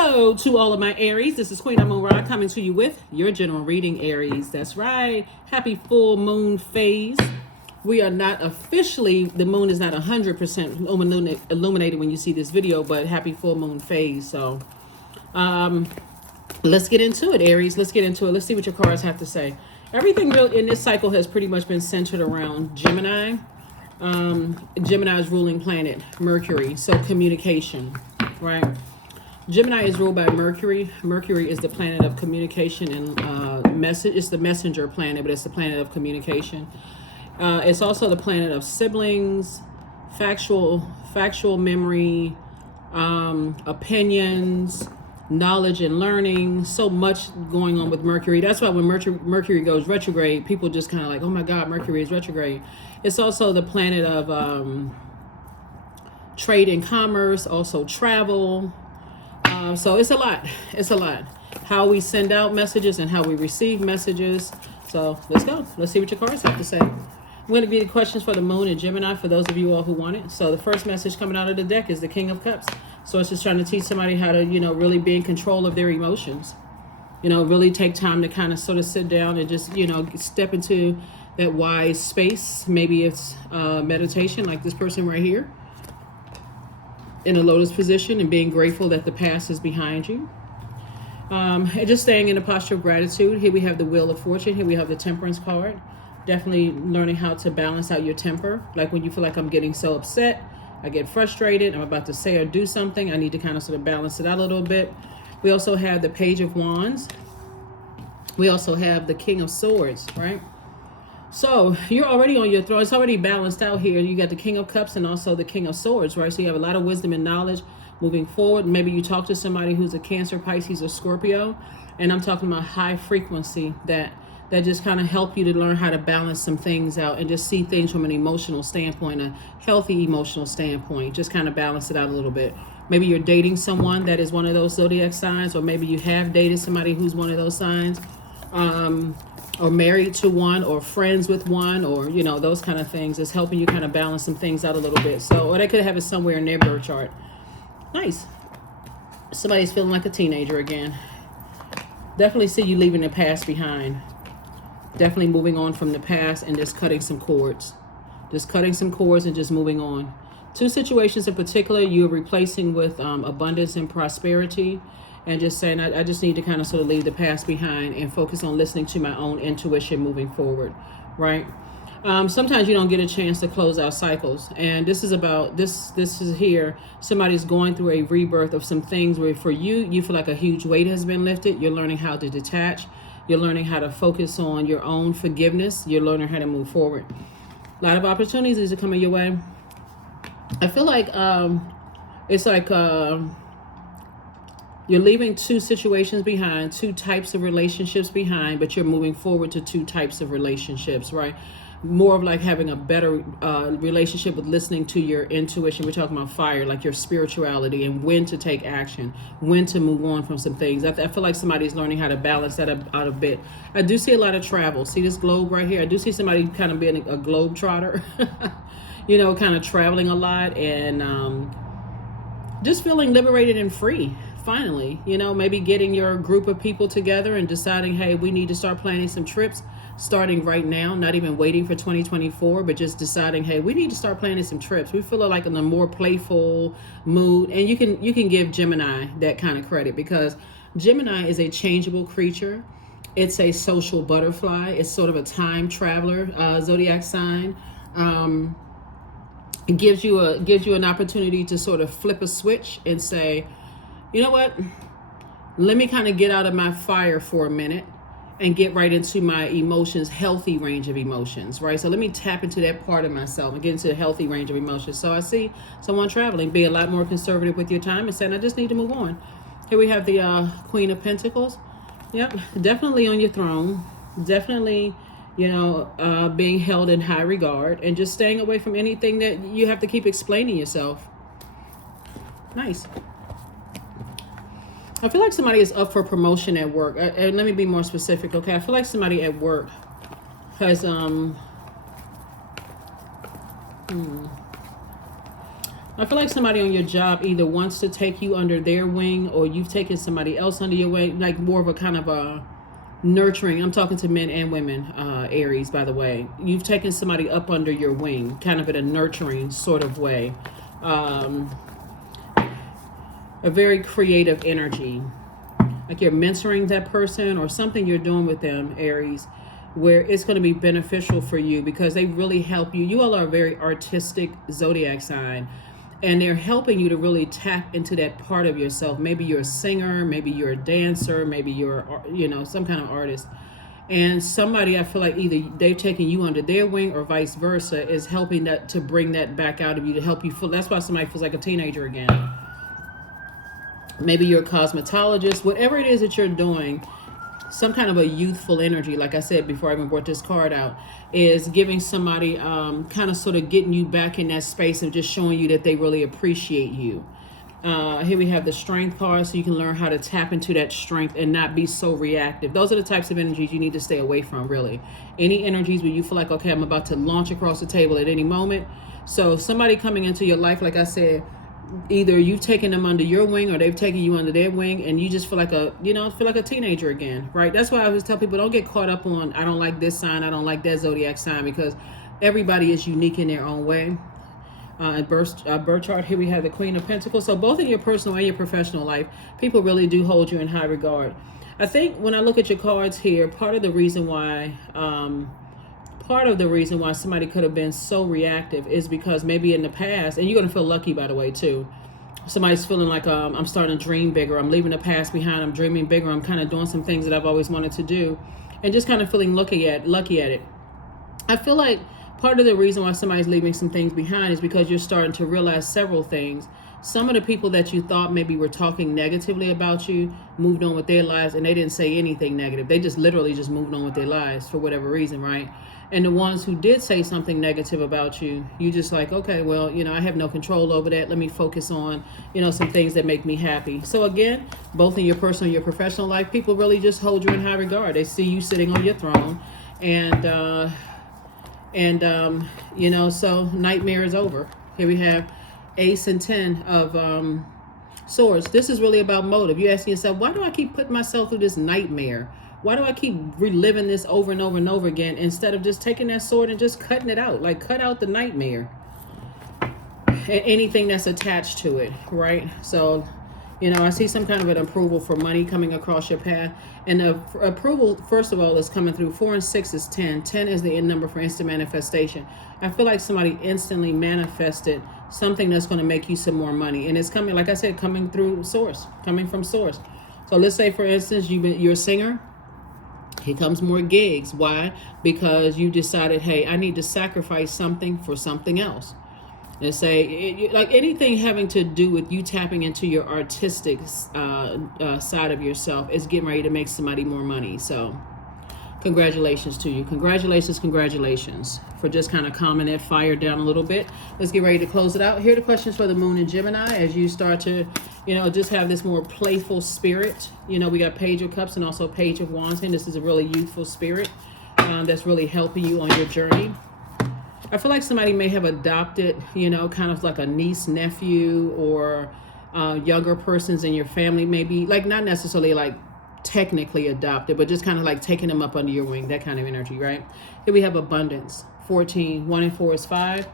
Hello to all of my Aries. This is Queen Amun Ra coming to you with your general reading, Aries. That's right. Happy full moon phase. We are not officially, the moon is not 100% illuminated when you see this video, but happy full moon phase. So let's get into it, Aries. Let's get into it. Let's see what your cards have to say. Everything real in this cycle has pretty much been centered around Gemini. Gemini's ruling planet, Mercury. So communication, right? Gemini is ruled by Mercury. Mercury is the planet of communication and message. It's the messenger planet, but it's the planet of communication. It's also the planet of siblings, factual memory, opinions, knowledge and learning. So much going on with Mercury. That's why when Mercury goes retrograde, people just kind of like, oh my God, Mercury is retrograde. It's also the planet of trade and commerce, also travel. So it's a lot. It's a lot. How we send out messages and how we receive messages. So let's go. Let's see what your cards have to say. I'm going to give you the questions for the moon and Gemini for those of you all who want it. So the first message coming out of the deck is the King of Cups. So it's just trying to teach somebody how to, really be in control of their emotions. Really take time to kind of sort of sit down and just, step into that wise space. Maybe it's meditation like this person right here, in a lotus position, and being grateful that the past is behind you. And just staying in a posture of gratitude. Here we have the Wheel of Fortune. Here we have the Temperance card. Definitely learning how to balance out your temper. Like when you feel like I'm getting so upset, I get frustrated, I'm about to say or do something, I need to kind of sort of balance it out a little bit. We also have the Page of Wands. We also have the King of Swords, right? So you're already on your throne. It's already balanced out here. You got the King of Cups and also the King of Swords, right? So you have a lot of wisdom and knowledge moving forward. Maybe you talk to somebody who's a Cancer, Pisces, or Scorpio. And I'm talking about high frequency that just kind of help you to learn how to balance some things out and just see things from an emotional standpoint, a healthy emotional standpoint. Just kind of balance it out a little bit. Maybe you're dating someone that is one of those zodiac signs, or maybe you have dated somebody who's one of those signs. Or married to one, or friends with one, or those kind of things. It's helping you kind of balance some things out a little bit. So, or they could have it somewhere in their birth chart. Nice. Somebody's feeling like a teenager again. Definitely see you leaving the past behind. Definitely moving on from the past and just cutting some cords. Just cutting some cords and just moving on. Two situations in particular you're replacing with abundance and prosperity. And just saying, I just need to kind of sort of leave the past behind and focus on listening to my own intuition moving forward, right? Sometimes you don't get a chance to close out cycles. And this is about, this is here, somebody's going through a rebirth of some things where for you feel like a huge weight has been lifted. You're learning how to detach. You're learning how to focus on your own forgiveness. You're learning how to move forward. A lot of opportunities are coming your way. I feel like it's like... you're leaving two situations behind, two types of relationships behind, but you're moving forward to two types of relationships, right? More of like having a better relationship with listening to your intuition. We're talking about fire, like your spirituality, and when to take action, when to move on from some things. I feel like somebody's learning how to balance that out a bit. I do see a lot of travel. See this globe right here? I do see somebody kind of being a globe trotter, kind of traveling a lot and just feeling liberated and free. Finally, maybe getting your group of people together and deciding, hey, we need to start planning some trips starting right now, not even waiting for 2024, but just deciding, hey, we need to start planning some trips. We feel like in a more playful mood. And you can give Gemini that kind of credit, because Gemini is a changeable creature. It's a social butterfly. It's sort of a time traveler, zodiac sign. It gives you an opportunity to sort of flip a switch and say, you know what? Let me kind of get out of my fire for a minute and get right into my emotions, healthy range of emotions, right? So let me tap into that part of myself and get into a healthy range of emotions. So I see someone traveling, be a lot more conservative with your time and saying, I just need to move on. Here we have the Queen of Pentacles. Yep, definitely on your throne. Definitely, being held in high regard and just staying away from anything that you have to keep explaining yourself. Nice. I feel like somebody is up for promotion at work. And let me be more specific, okay? I feel like somebody at work has I feel like somebody on your job either wants to take you under their wing, or you've taken somebody else under your wing, like more of a kind of a nurturing. I'm talking to men and women, Aries, by the way. You've taken somebody up under your wing, kind of in a nurturing sort of way. A very creative energy. Like you're mentoring that person or something you're doing with them, Aries, where it's going to be beneficial for you because they really help you. You all are a very artistic zodiac sign, and they're helping you to really tap into that part of yourself. Maybe you're a singer, maybe you're a dancer, maybe you're, some kind of artist. And somebody, I feel like either they've taken you under their wing or vice versa, is helping that to bring that back out of you, to help you feel. That's why somebody feels like a teenager again. Maybe you're a cosmetologist, whatever it is that you're doing, some kind of a youthful energy, like I said before I even brought this card out, is giving somebody kind of sort of getting you back in that space and just showing you that they really appreciate you. Here we have the strength card, so you can learn how to tap into that strength and not be so reactive. Those are the types of energies you need to stay away from, really. Any energies where you feel like, okay, I'm about to launch across the table at any moment. So somebody coming into your life, like I said, either you've taken them under your wing or they've taken you under their wing, and you just feel like a teenager again, right? That's why I always tell people, don't get caught up on, I don't like this sign, I don't like that zodiac sign, because everybody is unique in their own way. Birth chart, here we have the Queen of Pentacles. So both in your personal and your professional life, people really do hold you in high regard. I think when I look at your cards here, part of the reason why somebody could have been so reactive is because maybe in the past, and you're going to feel lucky, by the way, too. Somebody's feeling like, I'm starting to dream bigger. I'm leaving the past behind. I'm dreaming bigger. I'm kind of doing some things that I've always wanted to do, and just kind of feeling lucky at it. I feel like part of the reason why somebody's leaving some things behind is because you're starting to realize several things. Some of the people that you thought maybe were talking negatively about you moved on with their lives, and they didn't say anything negative. They just literally just moved on with their lives for whatever reason, right? And the ones who did say something negative about you, you just like, okay, well, I have no control over that. Let me focus on, some things that make me happy. So again, both in your personal and your professional life, people really just hold you in high regard. They see you sitting on your throne, so nightmare is over. Here we have Ace and 10 of Swords. This is really about motive. You're asking yourself, why do I keep putting myself through this nightmare? Why do I keep reliving this over and over and over again, instead of just taking that sword and just cutting it out? Like, cut out the nightmare and anything that's attached to it, right? So, I see some kind of an approval for money coming across your path. And the approval, first of all, is coming through. 4 and 6 is 10. 10 is the end number for instant manifestation. I feel like somebody instantly manifested something that's going to make you some more money. And it's coming, like I said, coming through source, coming from source. So let's say, for instance, you're a singer. Here comes more gigs. Why? Because you decided, hey, I need to sacrifice something for something else. Let's say, like anything having to do with you tapping into your artistic side of yourself is getting ready to make somebody more money. So congratulations to you. Congratulations for just kind of calming that fire down a little bit. Let's get ready to close it out. Here are the questions for the Moon in Gemini as you start to, just have this more playful spirit. We got Page of Cups and also Page of Wands, and this is a really youthful spirit that's really helping you on your journey. I feel like somebody may have adopted, kind of like a niece, nephew, or younger persons in your family, maybe, like not necessarily like technically adopted, but just kind of like taking them up under your wing, that kind of energy, right? Here we have abundance. 14, 1 and 4 is 5.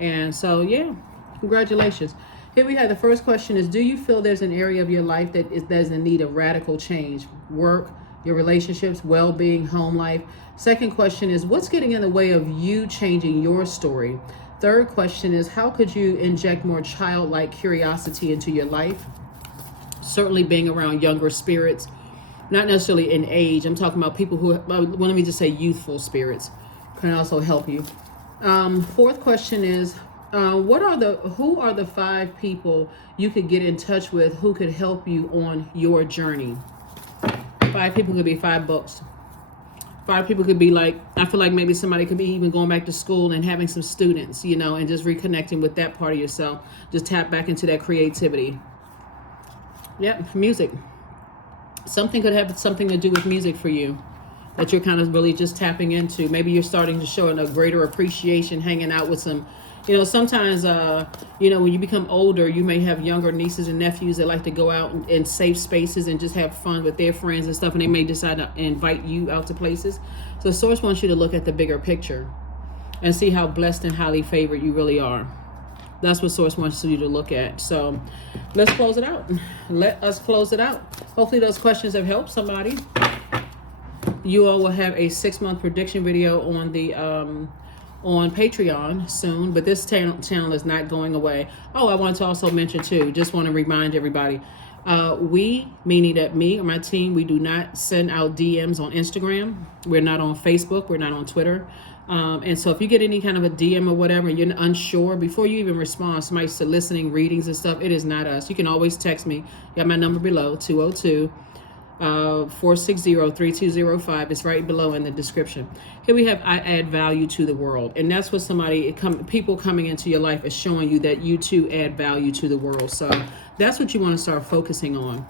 And so, yeah, congratulations. Here we have the first question is, do you feel there's an area of your life that's in need of radical change? Work, your relationships, well-being, home life. Second question is, what's getting in the way of you changing your story? Third question is, how could you inject more childlike curiosity into your life? Certainly being around younger spirits, not necessarily in age. I'm talking about people who, well, let me just say youthful spirits can also help you. Fourth question is, who are the 5 people you could get in touch with who could help you on your journey? 5 people could be 5 books. 5 people could be like, I feel like maybe somebody could be even going back to school and having some students, and just reconnecting with that part of yourself. Just tap back into that creativity. Yep, music. Something could have something to do with music for you that you're kind of really just tapping into. Maybe you're starting to show a greater appreciation hanging out with some, You know, sometimes, when you become older, you may have younger nieces and nephews that like to go out in safe spaces and just have fun with their friends and stuff, and they may decide to invite you out to places. So Source wants you to look at the bigger picture and see how blessed and highly favored you really are. That's what Source wants you to look at. So let's close it out. Let us close it out. Hopefully those questions have helped somebody. You all will have a 6-month prediction video on the on Patreon soon, but this channel is not going away. Oh, I want to also mention too, just want to remind everybody, we, meaning that me or my team, we do not send out DMs on Instagram. We're not on Facebook. We're not on Twitter. And so if you get any kind of a DM or whatever, and you're unsure, before you even respond, somebody's soliciting readings and stuff, it is not us. You can always text me. You got my number below, 202-460-3205. It's right below in the description. Here we have, I add value to the world. And that's what people coming into your life is showing you, that you too add value to the world. So that's what you want to start focusing on.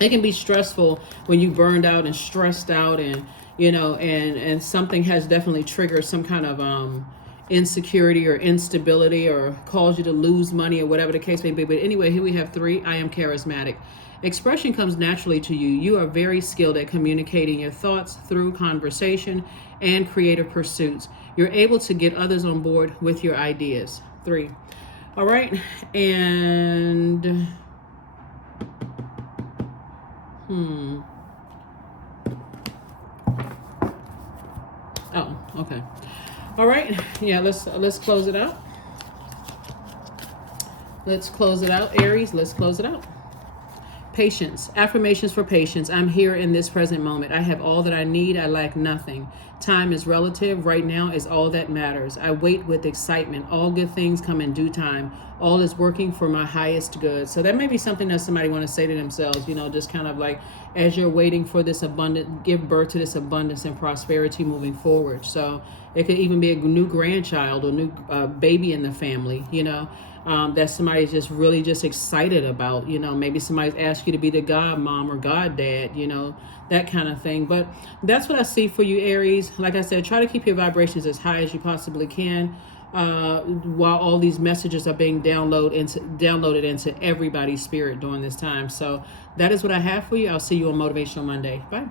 It can be stressful when you burned out and stressed out, and and something has definitely triggered some kind of insecurity or instability, or caused you to lose money, or whatever the case may be. But anyway, here we have 3. I am charismatic. Expression comes naturally to you. You are very skilled at communicating your thoughts through conversation and creative pursuits. You're able to get others on board with your ideas. 3. All right. And oh, okay. All right. Yeah, let's close it out. Let's close it out, Aries. Let's close it out. Patience. Affirmations for patience. I'm here in this present moment. I have all that I need. I lack nothing. Time is relative. Right now is all that matters. I wait with excitement. All good things come in due time. All is working for my highest good. So that may be something that somebody want to say to themselves, just kind of like, as you're waiting for this abundance, give birth to this abundance and prosperity moving forward. So it could even be a new grandchild or new baby in the family, that somebody's just really just excited about. Maybe somebody's asked you to be the god mom or god dad, that kind of thing. But that's what I see for you, Aries. Like I said, try to keep your vibrations as high as you possibly can, while all these messages are being downloaded into everybody's spirit during this time. So that is what I have for you. I'll see you on Motivational Monday. Bye.